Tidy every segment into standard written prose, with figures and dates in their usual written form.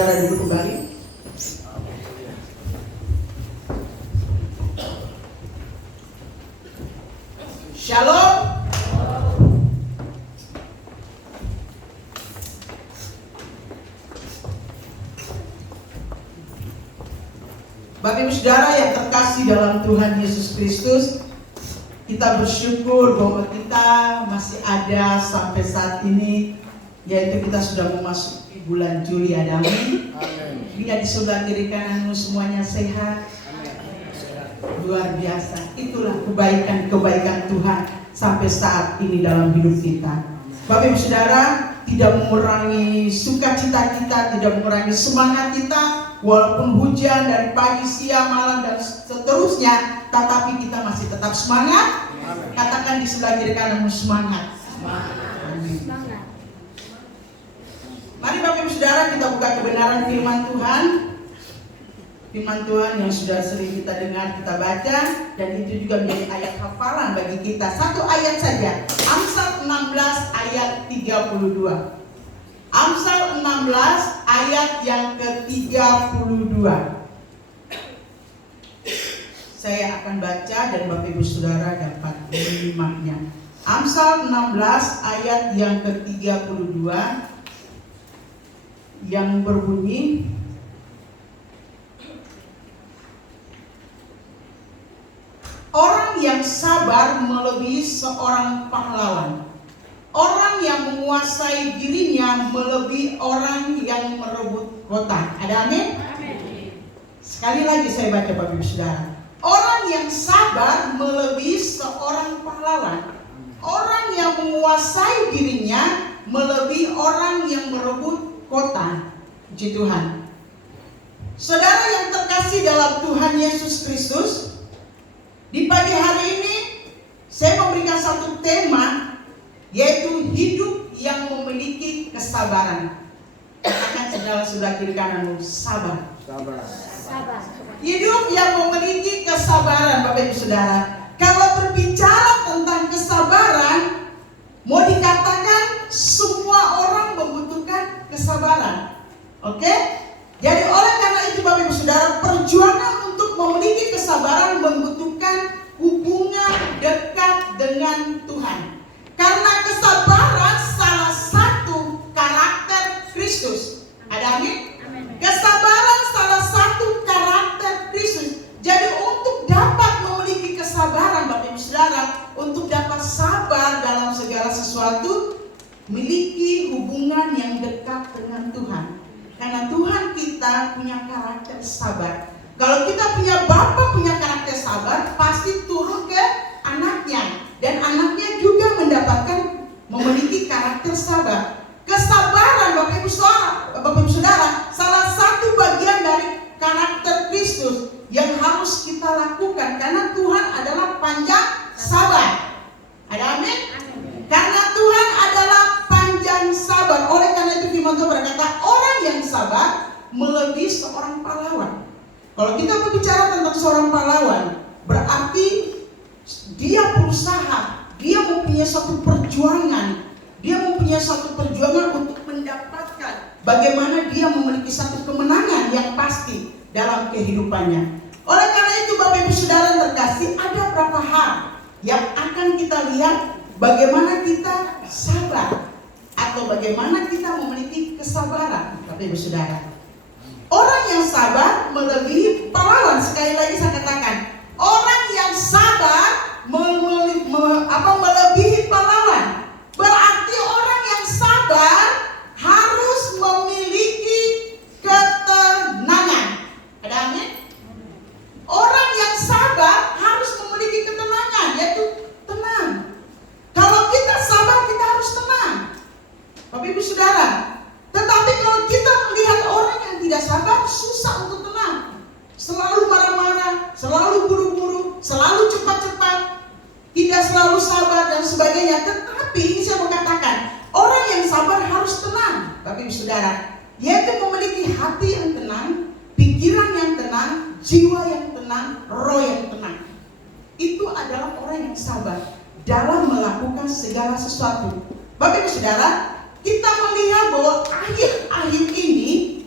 Saudara duduk kembali. Shalom. Bapak Ibu Saudara yang terkasih dalam Tuhan Yesus Kristus, kita bersyukur bahwa kita masih ada sampai saat ini, yaitu kita sudah memasuki bulan Juli. Ada amin. Lihat di sebelah kiri kananmu semuanya sehat. Luar biasa. Itulah kebaikan Tuhan sampai saat ini dalam hidup kita. Bapak Ibu Saudara, tidak mengurangi sukacita kita, tidak mengurangi semangat kita. Walaupun hujan dari pagi, siang, malam, dan seterusnya, tetapi kita masih tetap semangat. Amin. Katakan di sebelah kiri kananmu semangat. Semangat. Mari Bapak Ibu Saudara, kita buka kebenaran firman Tuhan. Firman Tuhan yang sudah sering kita dengar, kita baca, dan itu juga menjadi ayat hafalan bagi kita. Satu ayat saja, Amsal 16 ayat 32. Amsal 16 ayat yang ke-32. Saya akan baca dan Bapak Ibu Saudara dapat menyimaknya. Amsal 16 ayat yang ke-32 yang berbunyi, orang yang sabar melebihi seorang pahlawan. Orang yang menguasai dirinya melebihi orang yang merebut kota. Ada amin? Amin. Sekali lagi saya baca Bapak Ibu Saudara. Orang yang sabar melebihi seorang pahlawan. Orang yang menguasai dirinya melebihi orang yang merebut kota. Puji Tuhan. Saudara yang terkasih dalam Tuhan Yesus Kristus, di pagi hari ini saya memberikan satu tema, yaitu hidup yang memiliki kesabaran. Katakan saudara kiri kananmu, sabar. Sabar. Hidup yang memiliki kesabaran, Bapak Ibu Saudara. Kalau berbicara tentang kesabaran, mau dikatakan semua orang membutuhkan kesabaran. Oke? Jadi oleh karena itu Bapak Ibu Saudara, perjuangan untuk memiliki kesabaran membutuhkan hubungan dekat dengan Tuhan. Karena kesabaran salah satu karakter Kristus. Ada amin? Kesabaran salah satu karakter Kristus. Jadi untuk dapat memiliki kesabaran Bapak Ibu Saudara, untuk dapat sabar dalam segala sesuatu, miliki hubungan yang dekat dengan Tuhan. Karena Tuhan kita punya karakter sabar. Kalau kita punya Bapa punya karakter sabar, pasti turun ke anaknya. Dan anaknya juga mendapatkan memiliki karakter sabar. Kesabaran Bapak Ibu Saudara, salah satu bagian dari karakter Kristus yang harus kita lakukan. Karena Tuhan adalah panjang sabar. Ada amin? Karena Tuhan adalah panjang sabar. Oleh karena itu firman Tuhan berkata, orang yang sabar melebihi seorang pahlawan. Kalau kita berbicara tentang seorang pahlawan, berarti dia berusaha, dia mempunyai suatu perjuangan. Dia mempunyai suatu perjuangan untuk mendapatkan bagaimana dia memiliki satu kemenangan yang pasti dalam kehidupannya. Oleh karena itu Bapak Ibu Saudara terkasih, ada beberapa hal yang akan kita lihat bagaimana kita sabar atau bagaimana kita memiliki kesabaran, Bapak Ibu Saudara. Orang yang sabar melebihi pahlawan. Sekali lagi saya katakan, orang yang sabar melebihi pahlawan. Berarti orang yang sabar harus memiliki ketenangan. Ada amin? Orang yang sabar harus memiliki ketenangan, yaitu tenang. Kalau kita sabar, kita harus tenang, Bapak Ibu Saudara. Tetapi kalau kita melihat orang yang tidak sabar, susah untuk tenang. Selalu marah-marah, selalu buru-buru, selalu cepat-cepat, tidak selalu sabar dan sebagainya. Tetapi ini saya mau katakan, orang yang sabar harus tenang, Bapak Ibu Saudara, yaitu memiliki hati yang tenang, pikiran yang tenang, jiwa yang tenang, roh yang tenang. Itu adalah orang yang sabar dalam melakukan segala sesuatu. Bapak Ibu Saudara, kita melihat bahwa akhir-akhir ini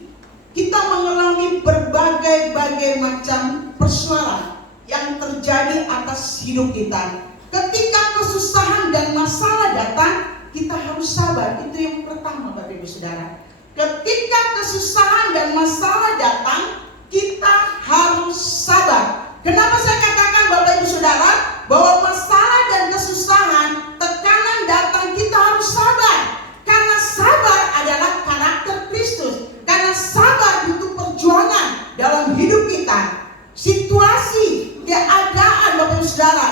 berbagai macam persoalan yang terjadi atas hidup kita. Ketika kesusahan dan masalah datang, kita harus sabar. Itu yang pertama, Bapak Ibu Saudara. Ketika kesusahan dan masalah datang, kita harus sabar. Kenapa saya katakan, Bapak Ibu Saudara, bahwa masalah dan kesusahan, tekanan datang, kita harus sabar. Karena sabar adalah karakter Kristus. Karena sabar butuh perjuangan dalam hidup kita. Situasi, keadaan, Bapak Ibu Saudara,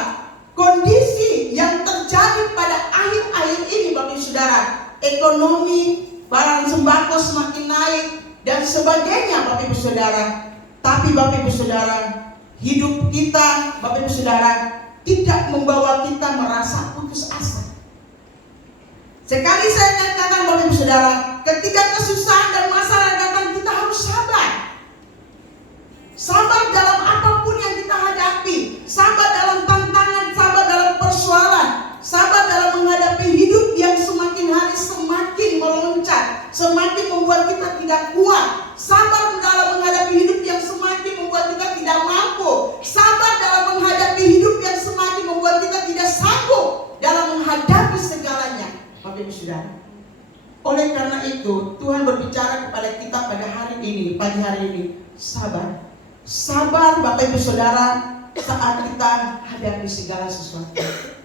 kondisi yang terjadi pada akhir-akhir ini, Bapak Ibu Saudara, ekonomi, barang sembako semakin naik dan sebagainya, Bapak Ibu Saudara. Tapi Bapak Ibu Saudara, hidup kita, Bapak Ibu Saudara, tidak membawa kita merasa putus asa. Sekali saya katakan, Bapak Ibu Saudara, ketika kesusahan dan masalah datang, kita harus sabar. Sabar dalam apapun yang kita hadapi, sabar dalam tantangan, sabar dalam persoalan, sabar dalam menghadapi hidup yang semakin hari semakin meloncat, semakin membuat kita tidak kuat, sabar dalam menghadapi hidup yang semakin membuat kita tidak mampu, sabar dalam menghadapi hidup yang semakin membuat kita tidak sanggup dalam menghadapi segalanya, Bapak Ibu Saudara. Oleh karena itu, Tuhan berbicara kepada kita pada hari ini, pagi hari ini, sabar. Sabar, Bapak Ibu Saudara, saat kita hadapi segala sesuatu.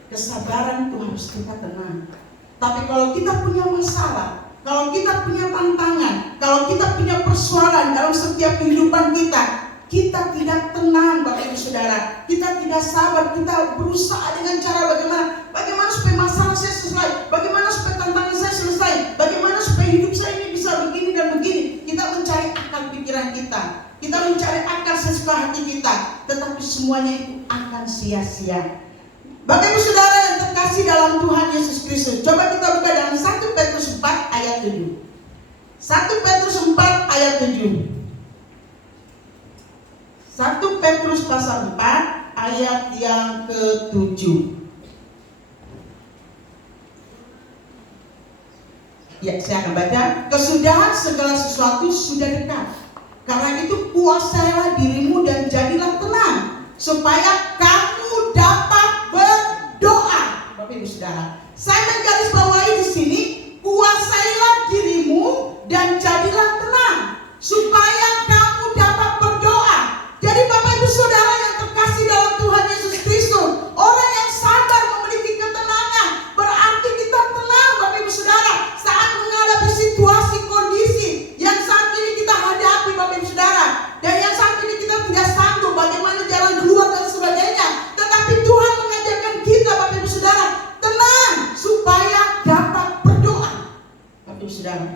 Kesabaran itu harus kita tenang. Tapi kalau kita punya masalah, kalau kita punya tantangan, kalau kita punya persoalan dalam setiap kehidupan kita, kita tidak tenang, Bapak Ibu Saudara. Kita tidak sabar, kita berusaha dengan cara bagaimana supaya masalah saya selesai, bagaimana supaya tantangan saya selesai, bagaimana supaya hidup saya ini bisa begini dan begini. Kita mencari akal pikiran kita, kita mencari akal sesuka hati kita, tetapi semuanya itu akan sia-sia. Bapak Ibu Saudara yang terkasih dalam Tuhan Yesus Kristus, coba kita buka dalam 1 Petrus 4 ayat 7. 1 Petrus 4 ayat 7. 1 Petrus pasal 4 ayat yang ke-7. Ya, saya akan baca. Kesudahan segala sesuatu sudah dekat. Karena itu kuasailah dirimu dan jadilah tenang, supaya kamu dapat berdoa. Bapak Ibu Saudara, saya menggarisbawahi di sini, kuasailah dirimu dan jadilah tenang, supaya kamu dapat berdoa. Jadi Bapak Ibu Saudara yang terkasih dalam Tuhan Yesus Kristus, orang yang sabar memiliki ketenangan, berarti kita tenang, Bapak Ibu Saudara, saat menghadapi situasi kondisi yang saat ini kita hadapi, Bapak Ibu Saudara, dan yang saat ini kita tidak sanggup bagaimana jalan keluar dan sebagainya. Tetapi Tuhan mengajarkan kita, Bapak Ibu Saudara, tenang supaya dapat berdoa. Bapak Ibu Saudara,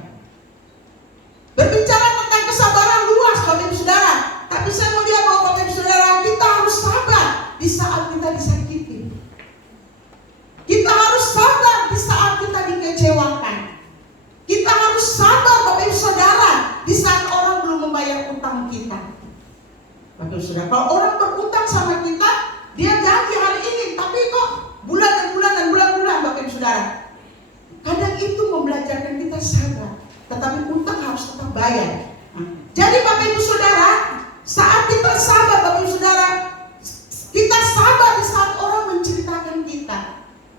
berbicara tentang kesabaran luas, Bapak Ibu Saudara. Tapi saya melihat bahwa Bapak Ibu Saudara, kita harus sabar di saat kita disakiti. Kita harus sabar di saat kita dikecewakan. Kita harus sabar, Bapak Ibu Saudara, di saat orang belum membayar utang kita. Bapak Ibu Saudara, kalau orang berutang sama kita, dia janji hari ini, tapi kok bulan dan bulan, Bapak Ibu Saudara. Kadang itu membelajarkan kita sabar, tetapi utang harus tetap bayar. Jadi Bapak Ibu Saudara, saat kita sabar, Bapak Ibu Saudara, kita sabar di saat orang menceritakan kita.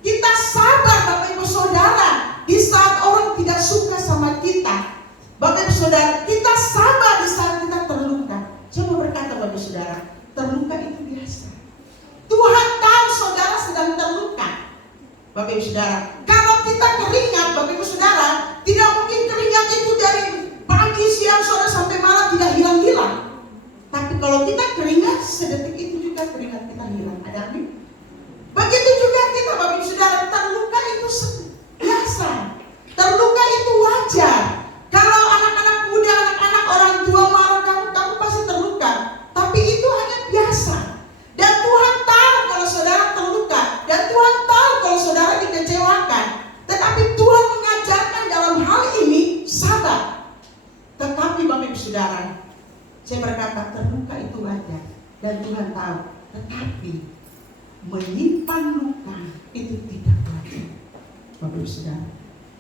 Kita sabar, Bapak Ibu Saudara, di saat orang tidak suka sama kita. Bapak Ibu Saudara, kita sabar di saat kita terluka. Coba berkata, Bapak Ibu Saudara, terluka itu biasa. Tuhan tahu saudara sedang terluka. Bapak Ibu Saudara, kalau kita keringat, Bapak Ibu Saudara, tidak mungkin keringat itu dari pagi, siang, sore sampai malam tidak hilang-hilang. Tapi kalau kita keringat, sedetik itu juga keringat kita hilang. Ada amin? Begitu juga kita, Bapak Ibu Saudara, terluka itu biasa. Terluka itu wajar. Kalau anak-anak muda, anak-anak orang tua marah kamu pasti terluka. Tapi itu hanya biasa. Dan Tuhan tahu kalau saudara terluka. Dan Tuhan tahu kalau saudara dikecewakan. Tetapi Tuhan mengajarkan dalam hal ini sabar. Tetapi Bapak Ibu Saudara, saya berkata terluka itu wajar. Dan Tuhan tahu. Tetapi menyimpan luka itu tidak wajar, Bapak Ibu Saudara.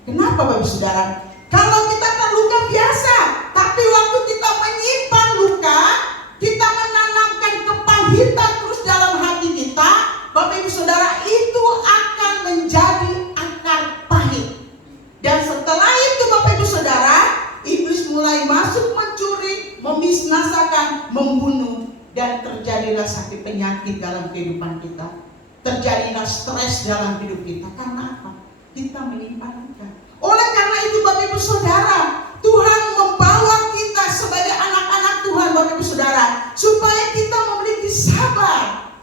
Kenapa Bapak Ibu Saudara? Kalau kita terluka biasa, tapi waktu kita menyimpan luka, kita Bapak Ibu Saudara, itu akan menjadi akar pahit. Dan setelah itu Bapak Ibu Saudara, iblis mulai masuk mencuri, membinasakan, membunuh, dan terjadilah sakit penyakit dalam kehidupan kita. Terjadilah stres dalam hidup kita. Karena apa? Kita menyimpankan. Oleh karena itu Bapak Ibu Saudara, Tuhan membawa kita sebagai anak-anak Tuhan Bapak Ibu Saudara, supaya kita memiliki sabar.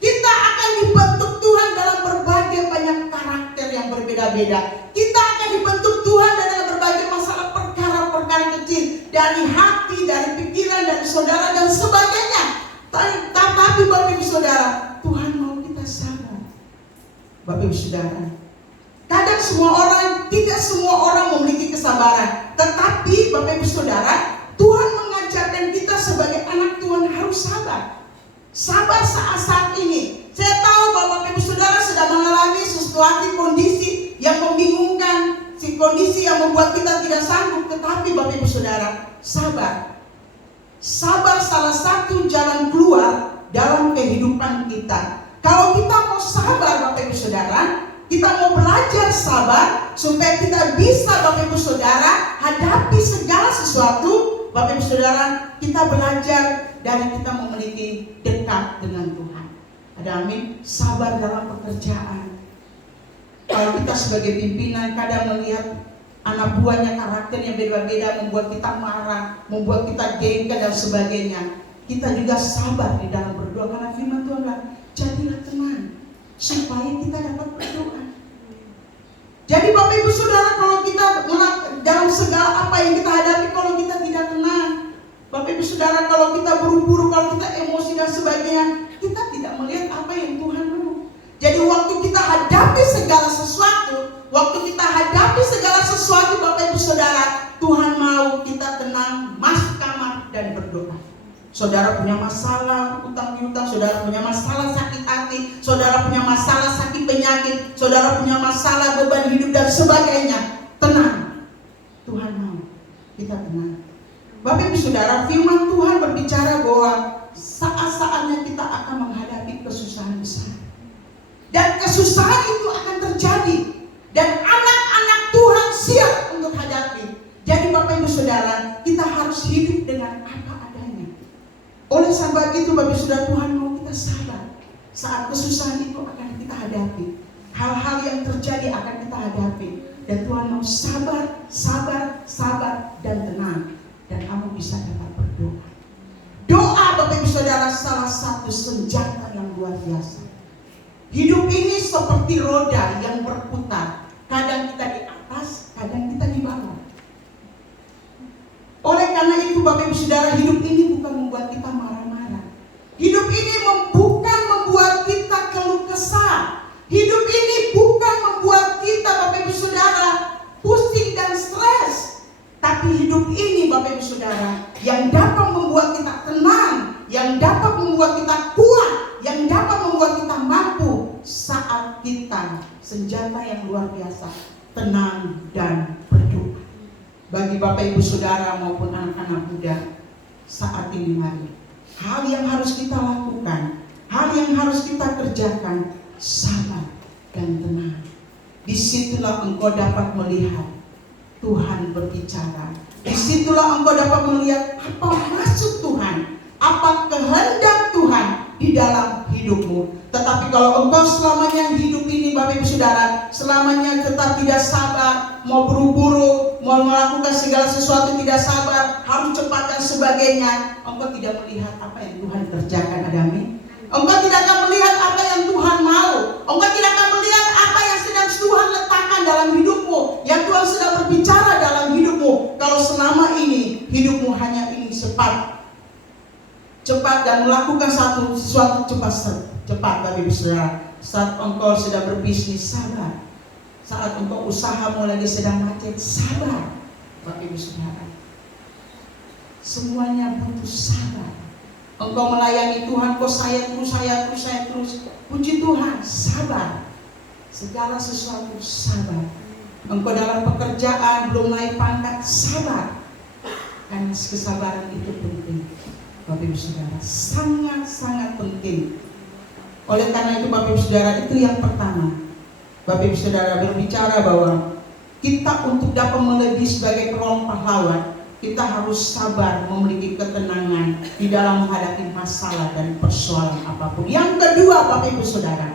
Kita akan dibentuk Tuhan dalam berbagai banyak karakter yang berbeda-beda. Kita akan dibentuk Tuhan dalam berbagai masalah perkara-perkara kecil, dari hati, dari pikiran, dari saudara dan sebagainya. Tetapi Bapak Ibu Saudara, Tuhan mau kita sabar. Bapak Ibu Saudara, kadang tidak semua orang memiliki kesabaran. Tetapi Bapak Ibu Saudara, Tuhan mengajarkan kita sebagai anak Tuhan harus sabar. Sabar saat ini. Saya tahu bahwa Bapak Ibu Saudara sedang mengalami sesuatu kondisi yang membingungkan, kondisi yang membuat kita tidak sanggup. Tetapi Bapak Ibu Saudara, sabar. Sabar salah satu jalan keluar dalam kehidupan kita. Kalau kita mau sabar Bapak Ibu Saudara, kita mau belajar sabar supaya kita bisa Bapak Ibu Saudara hadapi segala sesuatu. Bapak Ibu Saudara, kita belajar dari kita memiliki dekat dengan Tuhan. Ada amin. Sabar dalam pekerjaan. Kalau kita sebagai pimpinan kadang melihat anak buahnya karakternya beda-beda, membuat kita marah, membuat kita jengkel dan sebagainya. Kita juga sabar di dalam berdoa, karena firman Tuhan bilang, jadilah tenang supaya kita dapat berdoa. Jadi Bapak Ibu Saudara, kalau kita dalam segala apa yang kita hadapi, kalau kita tidak tenang, Bapak Ibu Saudara, kalau kita buru-buru, kalau kita emosi dan sebagainya, kita tidak melihat apa yang Tuhan mau. Jadi waktu kita hadapi segala sesuatu, Bapak Ibu Saudara, Tuhan mau kita tenang, masuk kamar dan berdoa. Saudara punya masalah utang piutang, saudara punya masalah sakit hati, saudara punya masalah sakit penyakit, saudara punya masalah beban hidup dan sebagainya. Tenang, Tuhan mau kita tenang. Bapak Ibu Saudara, firman Tuhan berbicara bahwa saat-saatnya kita akan menghadapi kesusahan besar. Dan kesusahan itu akan terjadi. Dan anak-anak Tuhan siap untuk hadapi. Jadi Bapak Ibu Saudara, kita harus hidup dengan apa adanya. Oleh sebab itu Bapak Ibu Saudara, Tuhan mau kita sabar. Saat kesusahan itu akan kita hadapi. Hal-hal yang terjadi akan kita hadapi. Dan Tuhan mau sabar dan tenang. Dan kamu bisa dapat berdoa. Doa Bapak Ibu Saudara salah satu senjata yang luar biasa. Hidup ini seperti roda yang berputar. Kadang kita di atas, kadang kita di bawah. Oleh karena itu Bapak Ibu Saudara, hidup ini bukan membuat kita marah-marah. Hidup ini bukan membuat kita keluh kesah. Hidup ini bukan membuat kita Bapak Ibu Saudara pusing dan stres. Tapi hidup ini Bapak Ibu Saudara yang dapat membuat kita tenang, yang dapat membuat kita kuat, yang dapat membuat kita mampu saat kita senjata yang luar biasa, tenang dan berdoa. Bagi Bapak Ibu Saudara maupun anak-anak muda saat ini, mari hal yang harus kita lakukan, hal yang harus kita kerjakan, sabar dan tenang. Disitulah engkau dapat melihat Tuhan berbicara. Disitulah engkau dapat melihat apa maksud Tuhan, apa kehendak Tuhan di dalam hidupmu. Tetapi kalau engkau selamanya hidup ini Bapak Ibu Saudara, selamanya tetap tidak sabar, mau buru-buru, mau melakukan segala sesuatu tidak sabar, harus cepat dan sebagainya, engkau tidak melihat apa yang Tuhan kerjakan. Ada amin? Engkau tidak akan melihat apa yang Tuhan mau. Engkau tidak akan melihat apa yang sedang Tuhan letakkan dalam hidupmu, yang Tuhan sedang berbicara dalam hidupmu. Kalau selama ini hidupmu hanya ingin cepat dan melakukan sesuatu cepat Bapak Ibu Saudara. Saat engkau sedang berbisnis, sabar. Saat engkau usahamu lagi sedang macet, sabar Bapak Ibu Saudara. Semuanya butuh sabar. Engkau melayani Tuhan, kau saya terus. Puji Tuhan, sabar. Segala sesuatu sabar. Engkau dalam pekerjaan belum naik pangkat, sabar. Karena kesabaran itu penting. Bapak Ibu Saudara, sangat-sangat penting. Oleh karena itu Bapak Ibu Saudara, itu yang pertama. Bapak Ibu Saudara berbicara bahwa kita untuk dapat melebihi sebagai penolong pahlawan, kita harus sabar, memiliki ketenangan di dalam menghadapi masalah dan persoalan apapun. Yang kedua Bapak Ibu Saudara,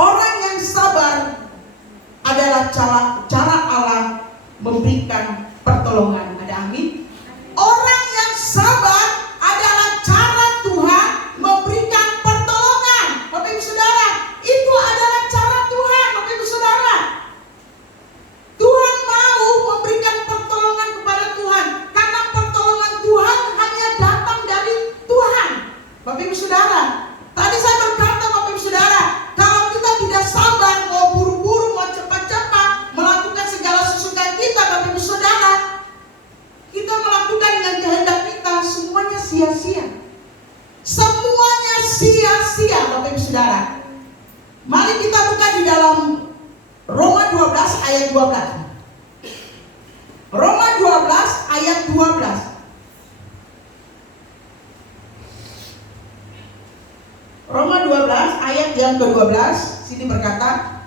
orang yang sabar adalah cara Allah memberikan pertolongan. Ada amin? Orang yang sabar adalah cara Tuhan memberikan pertolongan. Bapak Ibu Saudara, itu adalah cara Tuhan. Bapak Ibu Saudara, Tuhan mau memberikan pertolongan kepada Tuhan, karena pertolongan Tuhan hanya datang dari Tuhan. Bapak Ibu Saudara, tadi saya berkata Bapak Ibu Saudara, kalau kita tidak sabar, mau buru-buru, mau cepat-cepat melakukan segala sesuka kita, Bapak Ibu Saudara, kita melakukan dengan kehendak kita, semuanya sia-sia. Semuanya sia-sia Bapak Ibu Saudara. Mari kita buka di dalam Roma 12 ayat 12. Roma 12 ayat 12. Roma 12 ayat yang ke-12, sini berkata,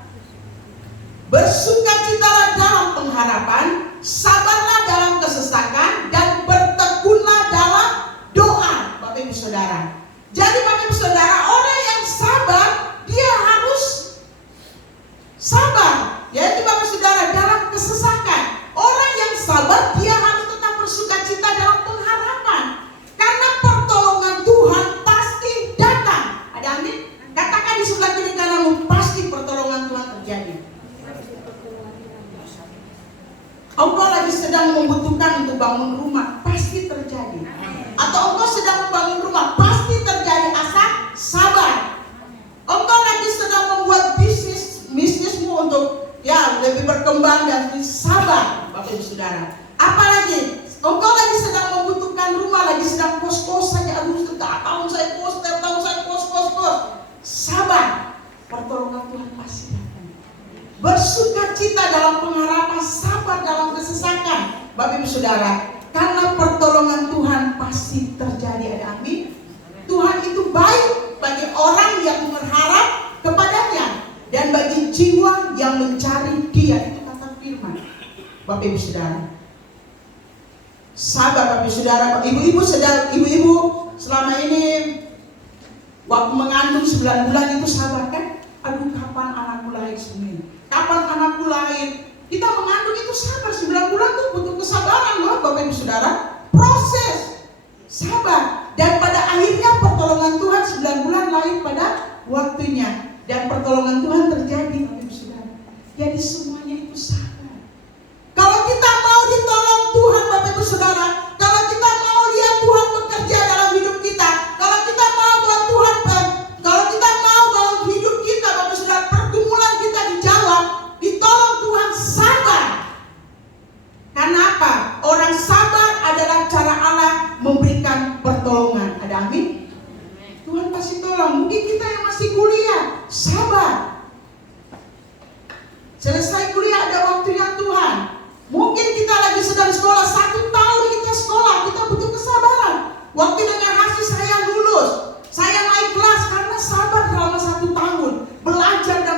bersukacitalah dalam pengharapan, sabarlah dalam kesesakan, dan bertekunlah dalam doa. Bapak Ibu Saudara, jadi Bapak Ibu Saudara, orang yang sabar, dia harus sabar, yaitu Bapak Saudara dalam kesesakan. Orang yang sabar, dia harus tetap bersukacita dalam pengharapan, karena pertolongan Tuhan pasti datang. Ada amin? Katakan di sebelah kiri kananmu, pasti pertolongan Tuhan terjadi. Engkau lagi sedang membutuhkan untuk bangun rumah, pasti terjadi. Atau engkau sedang membangun rumah, pasti terjadi, asal sabar. Engkau lagi sedang membuat bisnismu untuk lebih berkembang dan sabar, Bapak Ibu Saudara. Apalagi engkau lagi sedang membutuhkan rumah, lagi sedang kos-kos saja, aduh setiap tahun saya kos, sabar, pertolongan Tuhan pasti datang. Bersukacita dalam pengharapan, sabar dalam kesesakan, Bapak Ibu Saudara, karena pertolongan Tuhan pasti terjadi. Ada amin? Tuhan itu baik bagi orang yang berharap kepadanya dan bagi jiwa yang mencari Dia. Itu kata firman. Bapak Ibu Saudara, sabar Bapak Ibu Saudara. Ibu-ibu selama ini waktu mengandung 9 bulan itu sabar kan? Aduh, kapan anakku lahir seminggu? Kapan anakku lahir? Kita mengandung itu sabar. 9 bulan itu butuh kesabaran loh Bapak Ibu Saudara. Proses sabar. Dan pada akhirnya pertolongan Tuhan 9 bulan lahir pada waktunya. Dan pertolongan Tuhan terjadi Bapak Ibu Saudara. Jadi semuanya itu sabar. Kalau kita mau ditolong Tuhan Bapak Ibu Saudara, kalau kita mau lihat Tuhan bekerja dalam hidup kita, kalau kita mau buat Tuhan, kalau kita mau dalam hidup kita Bapak Ibu Saudara, pergumulan kita dijawab, ditolong Tuhan, sabar. Karena apa? Orang sabar adalah cara Allah memberikan pertolongan. Ada amin? Tuhan pasti tolong. Mungkin kita yang masih kuliah, sabar. Selesai kuliah ada waktunya Tuhan. Mungkin kita lagi sedang sekolah, 1 tahun kita sekolah, kita butuh kesabaran. Waktu dengan hasil saya lulus, saya naik kelas karena sabar selama 1 tahun. Belajar dan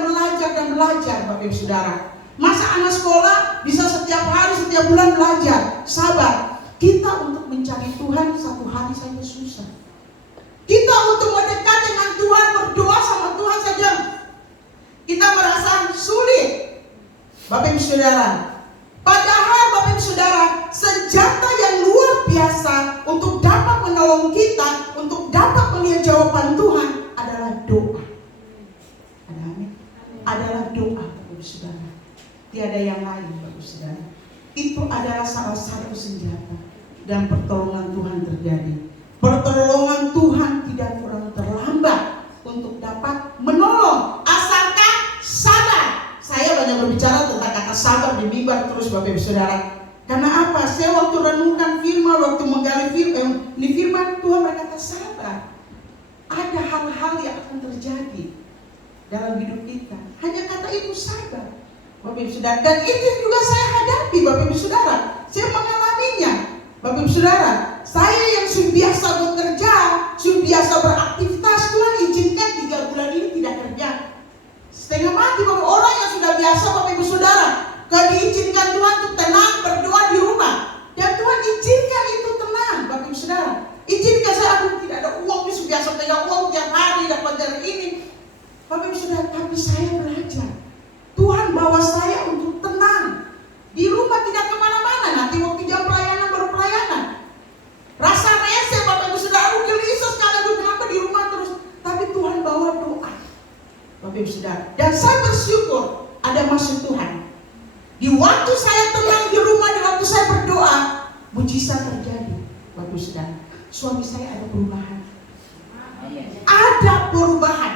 belajar Bapak Ibu Saudara. Masa anak sekolah bisa setiap hari, setiap bulan belajar, sabar. Kita untuk mencari Tuhan 1 hari saja susah. Kita untuk mendekat dengan Tuhan, berdoa sama Tuhan saja kita merasa sulit, Bapak Ibu Saudara. Padahal Bapak Ibu Saudara, senjata yang luar biasa untuk dapat menolong kita, untuk dapat melihat jawaban Tuhan adalah doa. Ada amin? Adalah doa Bapak Ibu Saudara. Tiada yang lain Bapak Ibu Saudara. Itu adalah salah satu senjata dan pertolongan Tuhan terjadi. Pertolongan Tuhan tidak pernah terlambat untuk dapat menolong, asalkan sabar. Saya banyak berbicara tentang kata sabar di mimbar terus Bapak Ibu Saudara. Karena apa? Saya waktu renungkan firman, waktu menggali firman, Tuhan berkata sabar. Ada hal-hal yang akan terjadi dalam hidup kita. Hanya kata itu sabar, Bapak Ibu Saudara. Dan itu juga saya hadapi Bapak Ibu Saudara. Saya mengalaminya Bapak Ibu Saudara. Saya yang sudah biasa bekerja, sudah biasa beraktivitas, Tuhan izinkan Kalau diizinkan Tuhan untuk tenang berdoa di rumah, dan Tuhan izinkan itu tenang, Bapak Ibu Saudara. Izinkan saya, aku tidak ada uang, biasa pegang uang tiap hari dapat dari ini, Bapak Ibu Saudara. Tapi saya belajar, Tuhan bawa saya untuk tenang di rumah, tidak kemana-mana. Nanti waktu jam pelayanan baru pelayanan. Rasa rese Bapak Ibu Saudara, aku gelisah sekali, aku kenapa di rumah terus. Tapi Tuhan bawa doa, Bapak Ibu Saudara. Dan saya bersyukur ada maksud Tuhan. Di waktu saya tenang di rumah, di waktu saya berdoa, mujizat terjadi, Bapak Ibu Saudara. Suami saya ada perubahan. Ada perubahan,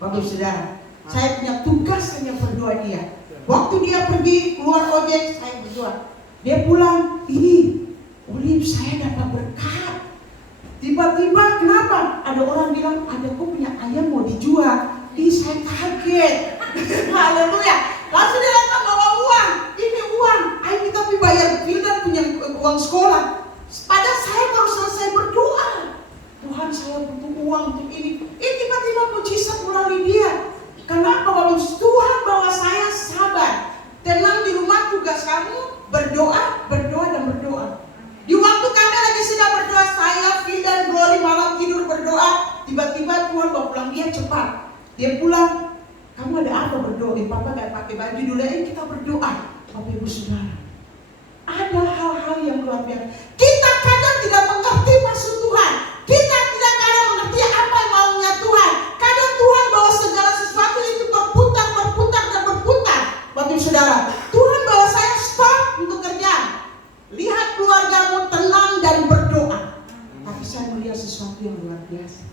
Bapak Ibu Saudara. Saya punya tugas hanya berdoa dia. Waktu dia pergi keluar ojek, saya berdoa. Dia pulang, ini Ulip, saya dapat berkat. Tiba-tiba kenapa? Ada orang bilang, ada kok punya ayam mau dijual. Ih, saya kaget. Haleluya. Langsung dia datang bawa uang. Ini uang. Ayo kita bayar bil dan punya uang sekolah. Padahal saya baru selesai berdoa. Tuhan, saya butuh uang untuk ini. Tiba-tiba mujizat melalui dia. Kenapa? Bapak? Tuhan bawa saya sabar. Tenang di rumah, tugas kamu berdoa, berdoa dan berdoa. Di waktu kami lagi sedang berdoa, saya, Phil dan Glory malam tidur berdoa. Tiba-tiba Tuhan bawa pulang dia cepat. Dia pulang, kamu ada apa berdoa? Papa gak pakai baju dulu, kita berdoa. Bapak Ibu Saudara, ada hal-hal yang luar biasa. Kita kadang tidak mengerti maksud Tuhan. Kita tidak kadang mengerti apa yang maunya Tuhan. Kadang Tuhan bawa segala sesuatu itu berputar dan berputar. Bapak Ibu Saudara, Tuhan bawa saya stop untuk kerja. Lihat keluargamu tenang dan berdoa. Tapi saya melihat sesuatu yang luar biasa.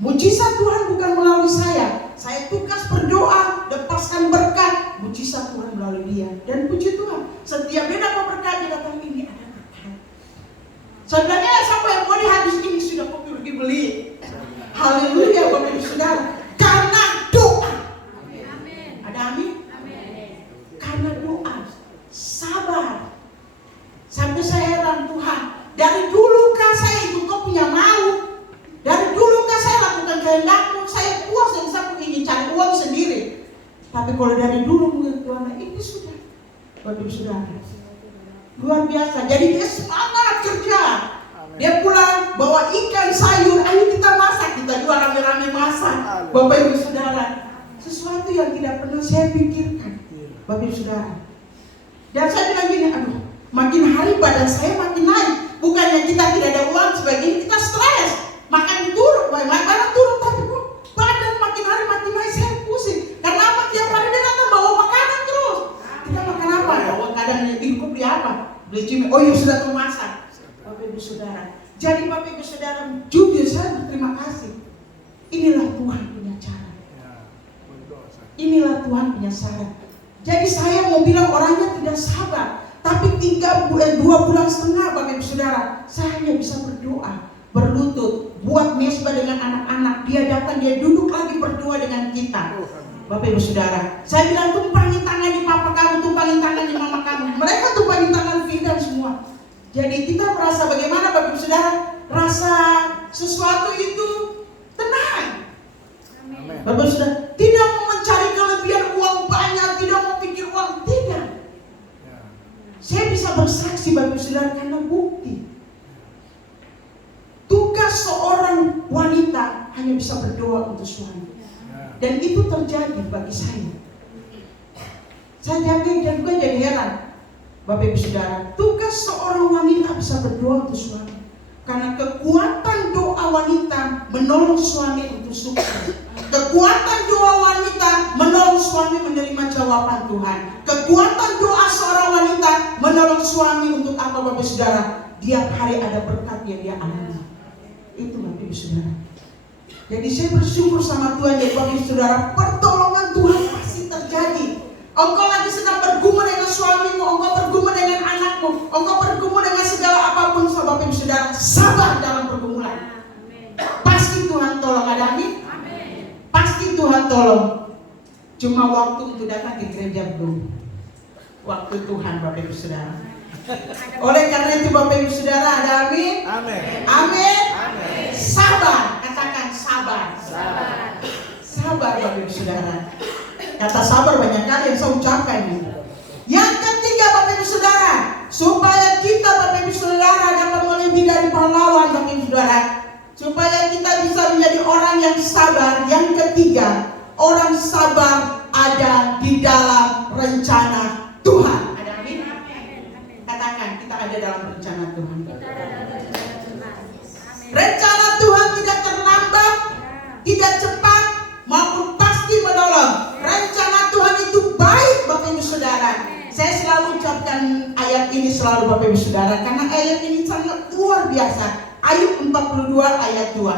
Mujizat Tuhan bukan melalui saya. Saya tugas berdoa, lepaskan berkat. Mujizat Tuhan melalui dia. Dan puji Tuhan, setiap dia dapat berkat, dia datang, ini ada berkat. Sebenarnya siapa yang mau habis ini sudah pergi beli. Haleluya Bapak Ibu Saudara. Karena doa. Amin. Ada amin? Amin. Karena doa, sabar. Sampai saya heran, Tuhan, dari dulu kan saya ikut kau punya mau. Dari dulu kan saya lakukan kehendakmu, saya puas dan saya ingin cari uang sendiri. Tapi kalau dari dulu menurut Tuhan, ini sudah, Bapak Ibu Saudara, luar biasa. Jadi dia semangat kerja. Dia pulang bawa ikan sayur, ayo kita masak, kita jual rame-rame masak. Bapak Ibu Saudara, sesuatu yang tidak pernah saya pikirkan, Bapak Ibu Saudara. Dan saya bilang gini, aduh, makin hari badan saya makin naik. Bukannya kita tidak ada uang sebagainya, kita stres. Makan turun, badan turun, tapi badan makin hari makin naik, saya pusing. Karena apa? Tiap hari dia datang bawa makanan terus. Kita makan apa? Bawa kadang ikut beli apa? Beli cumi. Oh iya, sudah termasak. Bapak Ibu Saudara. Jadi Bapak Ibu Saudara, jujur saya berterima kasih. Inilah Tuhan punya cara. Inilah Tuhan punya cara. Jadi saya mau bilang orangnya tidak sabar. Tapi 2 bulan setengah Bapak Ibu Saudara, saya hanya bisa berdoa, berlutut, buat mesbah dengan anak-anak. Dia datang, dia duduk lagi berdoa dengan kita. Bapak Ibu Saudara, saya bilang tumpangin tangan di papa kamu, tumpangin tangan di mama kamu. Mereka tumpangin tangan Vida semua. Jadi kita merasa bagaimana Bapak Ibu Saudara? Rasa sesuatu itu tenang. Amin. Bapak Ibu Saudara, tidak mau mencari kelebihan uang banyak, tidak mau pikir uang, tidak. Saya bisa bersaksi Bapak Ibu Saudara karena bukti. Tugas seorang wanita hanya bisa berdoa untuk suami. Dan itu terjadi bagi saya. Saya juga jadi heran, Bapak Ibu Saudara. Tugas seorang wanita bisa berdoa untuk suami. Karena kekuatan doa wanita menolong suami untuk sukses. Kekuatan doa wanita menolong suami menerima jawaban Tuhan. Kekuatan doa seorang wanita menolong suami untuk apa Bapak Ibu Saudara? Tiap hari ada berkat yang dia alami. Itu Bapak Ibu Saudara. Jadi saya bersyukur sama Tuhan ya Bapak Ibu Saudara. Pertolongan Tuhan pasti terjadi. Engkau lagi sedang bergumul dengan suamimu, engkau bergumul dengan anakmu, engkau bergumul dengan segala apapun Bapak Ibu Saudara. Sabar dalam pergumulan. Pasti Tuhan tolong, ada amin? Pasti Tuhan tolong. Cuma waktu untuk datang ke gereja belum. Waktu Tuhan Bapak Ibu Saudara. Oleh karena itu Bapak Ibu Saudara, ada amin? Amin. Amin. Sabar, katakan sabar. Sabar Bapak Ibu Saudara. Kata sabar banyak kali yang saya ucapkan ini. supaya kita Bapak Ibu Saudara dapat melebihi dari pahlawan Bapak Ibu Saudara, supaya kita bisa menjadi orang yang sabar. Yang ketiga, orang sabar ada di dalam rencana Tuhan. Ada amin? Katakan, kita ada dalam rencana Tuhan. Rencana Tuhan tidak terlambat, tidak cepat, maupun pasti menolong. Rencana Tuhan itu baik Bapak Ibu Saudara. Saya selalu ucapkan ayat ini selalu Bapak Ibu Saudara, karena ayat ini sangat luar biasa. Ayub 42 ayat 2.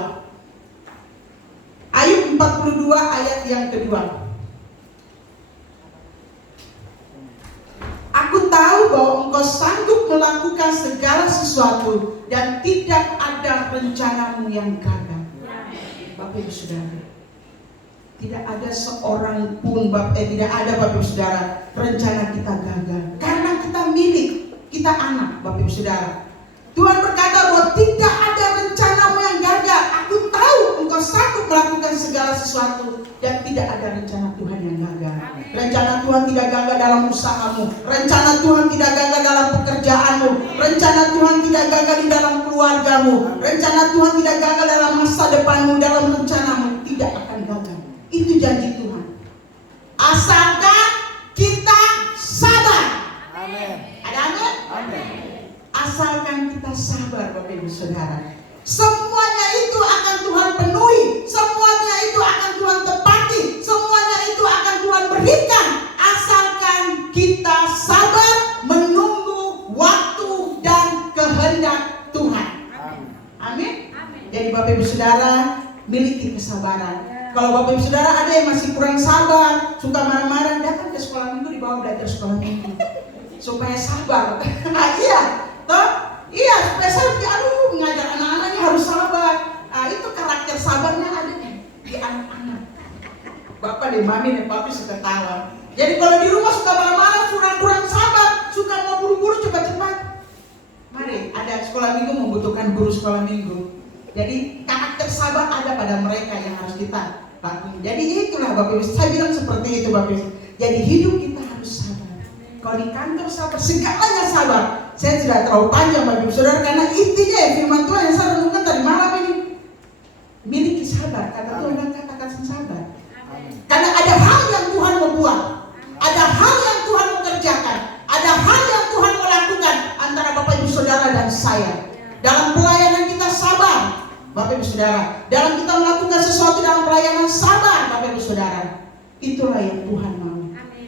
Ayub 42 ayat yang kedua. Aku tahu bahwa Engkau sanggup melakukan segala sesuatu dan tidak ada rencanamu yang gagal. Bapak Ibu Saudara, tidak ada seorang pun tidak ada Bapak Ibu Saudara rencana kita gagal, karena kita milik, kita anak Bapak Ibu Saudara. Tuhan berkata bahwa tidak ada rencanamu yang gagal. Aku tahu Engkau sanggup melakukan segala sesuatu dan tidak ada rencana Tuhan yang gagal. Rencana Tuhan tidak gagal dalam usahamu, rencana Tuhan tidak gagal dalam pekerjaanmu, rencana Tuhan tidak gagal di dalam keluargamu, rencana Tuhan tidak gagal dalam masa depanmu, dalam rencanamu tidak akan gagal. Itu janji Tuhan. Asalkan kita sabar. Amin. Ada amin? Amin. Asalkan kita sabar Bapak Ibu Saudara, semuanya itu akan Tuhan penuhi, semuanya itu akan Tuhan tepati, semuanya itu akan Tuhan berikan, asalkan kita sabar menunggu waktu dan kehendak Tuhan. Amin. Jadi Bapak Ibu Saudara, miliki kesabaran. Kalau Bapak Ibu Saudara ada yang masih kurang sabar, suka marah-marah, datang ke sekolah minggu, dibawa belajar sekolah minggu supaya sabar. Iya. Toh, iya, supaya saya mengajar anak-anaknya harus sabar. Itu karakter sabarnya ada di anak-anak. Bapak dan mami dan papi suka tawa. Jadi kalau di rumah suka marah-marah, kurang sabar, suka mau buru-buru cepat-cepat. Mari, ada sekolah minggu membutuhkan guru sekolah minggu. Jadi karakter sabar ada pada mereka yang harus kita lakukan. Jadi itulah Bapak Ibu, saya bilang seperti itu Bapak Ibu. Jadi hidup kita harus sabar. Kalau di kantor sabar, segalanya sabar. Saya tidak terlalu panjang Bapak Ibu Saudara, karena intinya ya firman Tuhan yang saya renungkan tadi malam ini. Miliki sabar, kata Tuhan dan katakan sabar. Karena ada hal yang Tuhan mau buat, ada hal yang Tuhan mau kerjakan, ada hal yang Tuhan mau lakukan antara Bapak Ibu Saudara dan saya. Dalam pelayanan kita sabar Bapak Ibu Saudara, dalam kita melakukan sesuatu dalam pelayanan sabar Bapak Ibu Saudara. Itulah yang Tuhan mau.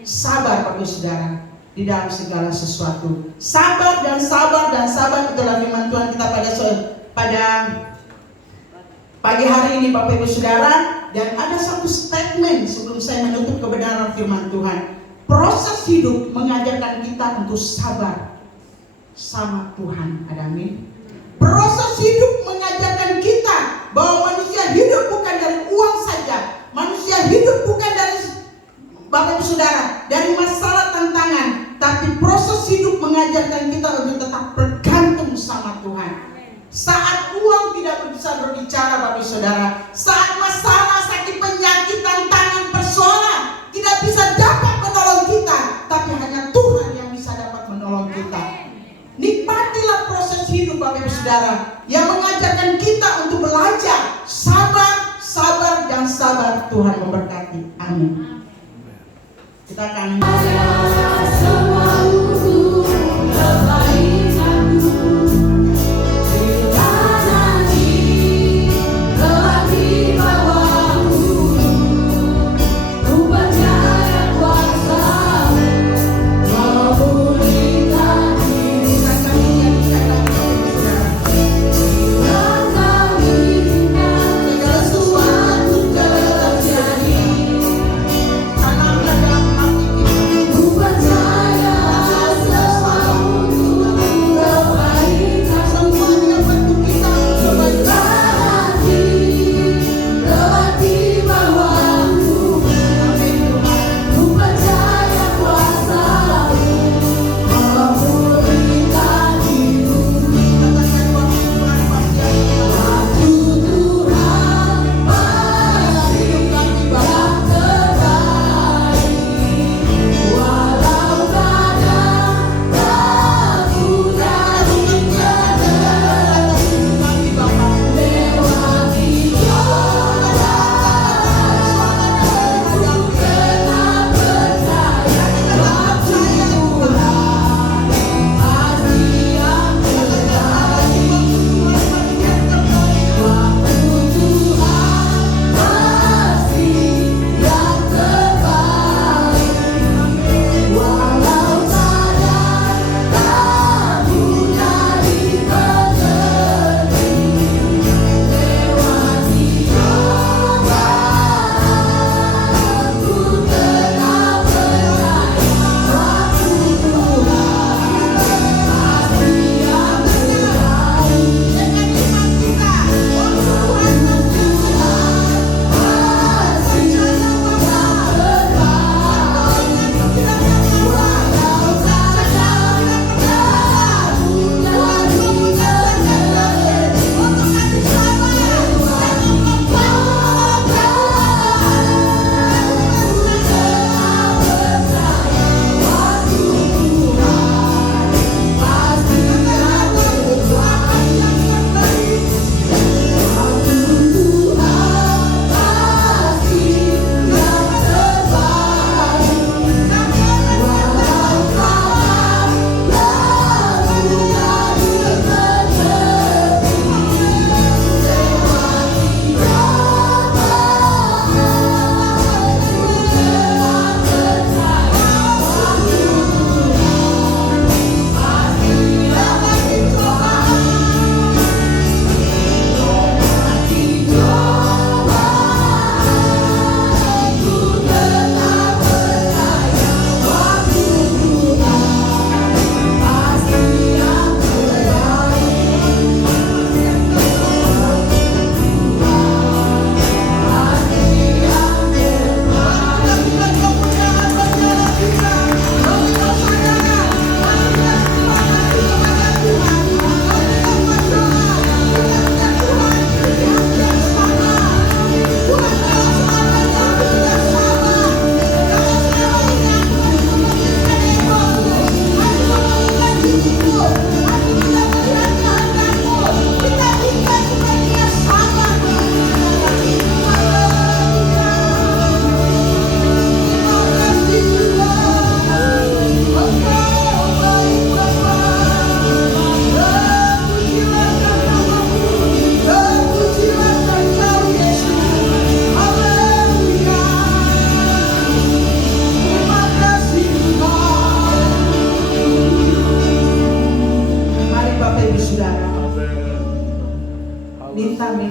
Sabar Bapak Ibu Saudara di dalam segala sesuatu. Sabar dan sabar dan sabar, itulah firman Tuhan kita pada pagi hari ini Bapak Ibu Saudara. Dan ada satu statement sebelum saya menutup kebenaran firman Tuhan. Proses hidup mengajarkan kita untuk sabar sama Tuhan. Ada amin? Proses hidup mengajarkan kita bahwa manusia hidup bukan dari uang saja. Manusia hidup bukan dari Bapak Ibu Saudara, dari masalah tantangan, tapi proses hidup mengajarkan kita untuk tetap bergantung sama Tuhan. Saat uang tidak bisa berbicara Bapak Ibu Saudara, saat masalah, sakit, penyakit, tantangan, persoalan tidak bisa dapat menolong kita, tapi hanya Tuhan yang bisa dapat menolong kita. Nikmatilah proses hidup Bapak Ibu Saudara yang mengajarkan kita untuk belajar sabar, sabar dan sabar. Tuhan memberkati. Amin. Kita akan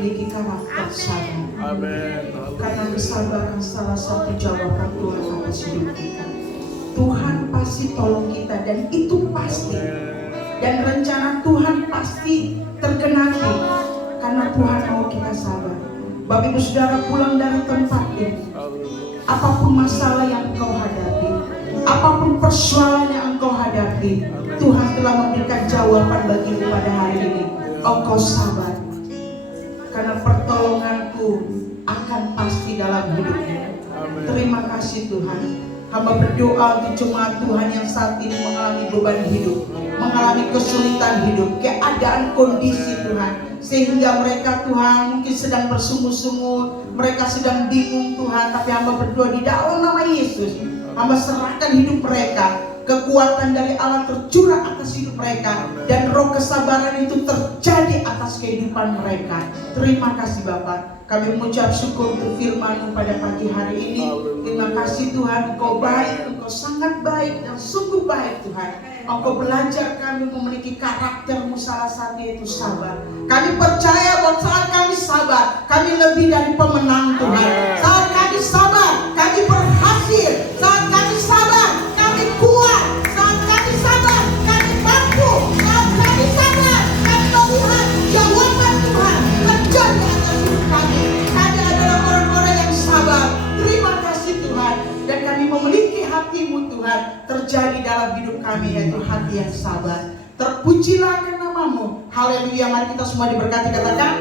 memiliki karakter sabar. Amin. Karena kesabaran salah satu jawaban Tuhan atas hidup kita. Tuhan pasti tolong kita dan itu pasti. Dan rencana Tuhan pasti tergenapi karena Tuhan mau kita sabar. Bapak Ibu Saudara pulang dari tempat ini, apapun masalah yang engkau hadapi, apapun persoalan yang engkau hadapi, Tuhan telah memberikan jawaban bagimu pada hari ini. Engkau sabar karena pertolonganku akan pasti dalam hidupmu. Terima kasih Tuhan. Hamba berdoa untuk jemaat Tuhan yang saat ini mengalami beban hidup, mengalami kesulitan hidup, keadaan kondisi Tuhan, sehingga mereka Tuhan mungkin sedang bersungut-sungut, mereka sedang bingung Tuhan. Tapi hamba berdoa di dalam nama Yesus, hamba serahkan hidup mereka, kekuatan dari Allah tercurah atas hidup mereka, dan roh kesabaran itu terjadi atas kehidupan mereka. Terima kasih Bapak. Kami mengucap syukur untuk firman-Mu pada pagi hari ini. Terima kasih Tuhan, Engkau baik, Engkau sangat baik dan sungguh baik Tuhan. Engkau belajar kami memiliki karakter-Mu, salah satu yaitu sabar. Kami percaya bahwa saat kami sabar, kami lebih dari pemenang Tuhan. Saat kami sabar, kami berhasil. Saat kami sabar, kami kuat. Saat kami sabar, kami mampu. Saat kami sabar, kami melihat jawaban Tuhan terjadi atas hidup kami. Kami adalah orang-orang yang sabar. Terima kasih Tuhan. Dan kami memiliki hati-Mu Tuhan terjadi dalam hidup kami, yaitu hati yang sabar. Terpujilah akan nama-Mu. Haleluya. Mari kita semua diberkati, katakan